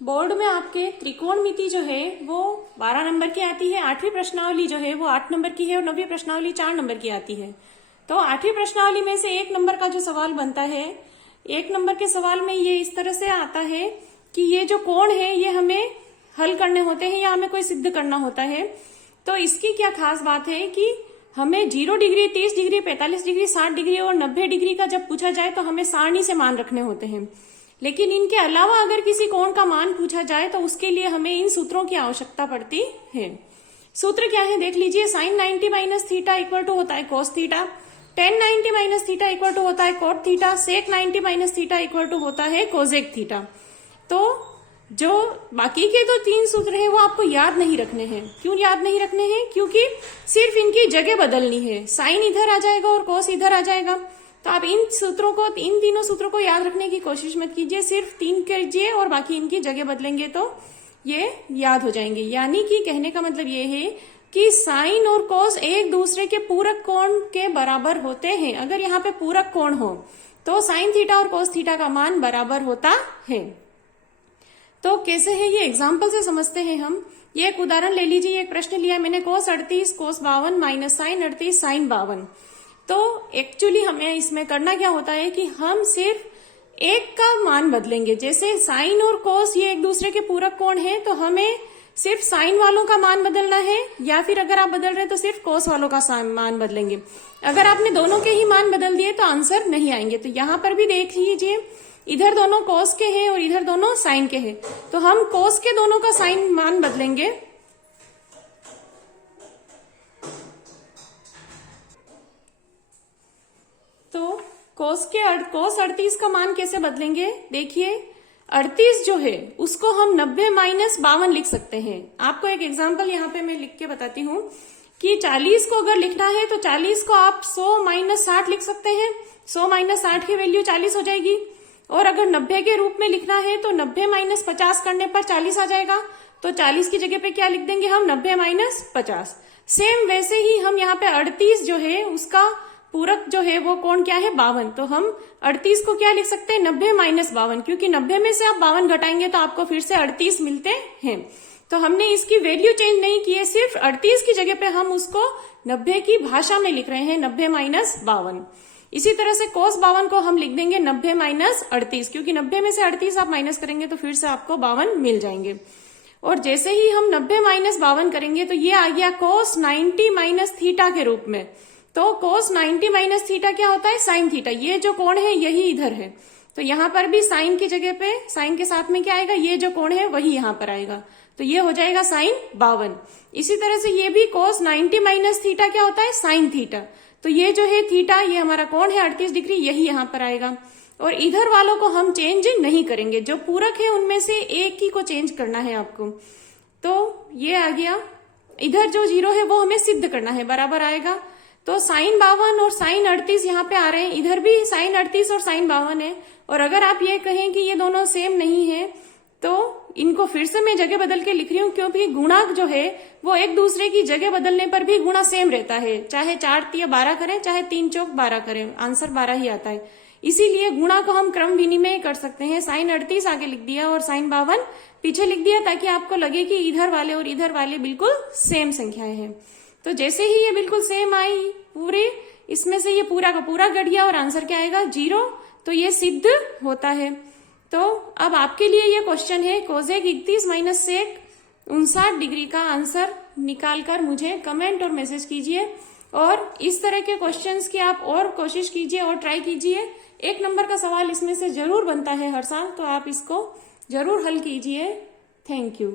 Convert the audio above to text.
Board में आपके त्रिकोणमिति जो है वो 12 नंबर की आती है, 8वीं प्रश्नावली जो है वो 8 नंबर की है और 9वीं प्रश्नावली 4 नंबर की आती है। तो 8वीं प्रश्नावली में से 1 नंबर का जो सवाल बनता है, 1 नंबर के सवाल में ये इस तरह से आता है कि ये जो कोण है ये हमें हल करने होते हैं या हमें कोई सिद्ध करना होता है। तो इसकी क्या खास बात है कि हमें 0 डिग्री, 30 डिग्री, 45 डिग्री, 60 डिग्री और 90 डिग्री का जब पूछा जाए तो हमें सारणी से मान रखने होते हैं। लेकिन इनके अलावा अगर किसी कोण का मान पूछा जाए तो उसके लिए हमें इन सूत्रों की आवश्यकता पड़ती है। सूत्र क्या है देख लीजिए। sin 90 minus theta equal to होता है cos theta, tan 90 minus theta equal to होता है cot theta, sec 90 minus theta equal to होता है cosec थीटा। तो जो बाकी के तो 3 सूत्र हैं वो आपको याद नहीं रखने हैं। क्यों याद नहीं रखने हैं? क्योंकि सिर्फ इनकी जगह बदलनी है। साइन इधर आ जाएगा और कोस इधर आ जाएगा। तो आप इन तीनों सूत्रों को याद रखने की कोशिश मत कीजिए, सिर्फ 3 कीजिए और बाकी इनकी जगह बदलेंगे तो ये याद हो जाएंगे। यानी कि कहने का मतलब ये है कि साइन और कोस एक दूसरे के पूरक कोण के बराबर होते हैं। अगर यहाँ पे पूरक कोण हो तो साइन थीटा और कोस थीटा का मान बराबर होता है। तो कैसे है ये एग्जाम्पल से समझते हैं हम। ये एक उदाहरण ले लीजिए। एक प्रश्न लिया मैंने, कोस 38 कोस 52 माइनस साइन 38 साइन 52। तो एक्चुअली हमें इसमें करना क्या होता है कि हम सिर्फ एक का मान बदलेंगे। जैसे साइन और कोस ये एक दूसरे के पूरक कोण है तो हमें सिर्फ साइन वालों का मान बदलना है, या फिर अगर आप बदल रहे हैं तो सिर्फ कोस वालों का मान बदलेंगे। अगर आपने दोनों के ही मान बदल दिए तो आंसर नहीं आएंगे। तो यहां पर भी देख लीजिए, इधर दोनों कोस के हैं और इधर दोनों साइन के हैं। तो हम कोस के दोनों का साइन मान बदलेंगे। तो कोस 38 का मान कैसे बदलेंगे देखिए। 38 जो है उसको हम 90 माइनस 52 लिख सकते हैं। आपको एक एग्जांपल यहाँ पे मैं लिख के बताती हूँ कि 40 को अगर लिखना है तो 40 को आप 100 माइनस 60 लिख सकते हैं। 100 माइनस 60 की वैल्यू 40 हो जाएगी। और अगर 90 के रूप में लिखना है तो 90 माइनस 50 करने पर 40 आ जाएगा। तो 40 की जगह पे क्या लिख देंगे हम, 90 माइनस 50। सेम वैसे ही हम यहाँ पे 38 जो है उसका पूरक जो है वो कोण क्या है, 52। तो हम 38 को क्या लिख सकते हैं, 90 माइनस 52, क्योंकि 90 में से आप 52 घटाएंगे तो आपको फिर से 38 मिलते हैं। तो हमने इसकी वैल्यू चेंज नहीं की है, सिर्फ 38 की जगह पे हम उसको 90 की भाषा में लिख रहे हैं, 90 माइनस 52। इसी तरह से cos 52 को हम लिख देंगे 90 माइनस 38, क्योंकि 90 में से 38 आप माइनस करेंगे तो फिर से आपको 52 मिल जाएंगे। और जैसे ही हम 90 माइनस 52 करेंगे तो ये आ गया cos 90 माइनस थीटा के रूप में। तो cos 90 माइनस थीटा क्या होता है, साइन थीटा। ये जो कोण है यही इधर है, तो यहाँ पर भी साइन की जगह पे साइन के साथ में क्या आएगा, ये जो कोण है वही यहाँ पर आएगा। तो ये हो जाएगा साइन 52। इसी तरह से ये भी cos 90 माइनस थीटा क्या होता है, साइन थीटा। तो ये जो है थीटा, ये हमारा कोण है 38 डिग्री, यही यहाँ पर आएगा। और इधर वालों को हम चेंज नहीं करेंगे, जो पूरक है उनमें से एक ही को चेंज करना है आपको। तो ये आ गया। इधर जो 0 है वो हमें सिद्ध करना है, बराबर आएगा। तो साइन 52 और साइन 38 यहाँ पे आ रहे हैं। इधर भी साइन 38 और साइन 52 है। और अगर आप ये कहें कि ये दोनों सेम नहीं है तो इनको फिर से मैं जगह बदल के लिख रही हूँ, क्योंकि गुणांक जो है वो एक दूसरे की जगह बदलने पर भी गुणा सेम रहता है। चाहे 4 तिया 12 करें, चाहे 3 चौक 12 करें, आंसर 12 ही आता है। इसीलिए गुणा को हम क्रम विनिमय कर सकते हैं। साइन 38 आगे लिख दिया और साइन 52 पीछे लिख दिया, ताकि आपको लगे कि इधर वाले और इधर वाले बिल्कुल सेम संख्याएं हैं। तो जैसे ही ये बिल्कुल सेम आई पूरे, इसमें से ये पूरा का पूरा कट गया और आंसर क्या आएगा, 0। तो ये सिद्ध होता है। तो अब आपके लिए ये क्वेश्चन है, कोसेक 31 माइनस सेक 59 डिग्री का आंसर निकालकर मुझे कमेंट और मैसेज कीजिए। और इस तरह के क्वेश्चंस की आप और कोशिश कीजिए और ट्राई कीजिए। 1 नंबर का सवाल इसमें से जरूर बनता है हर साल, तो आप इसको जरूर हल कीजिए। Thank you.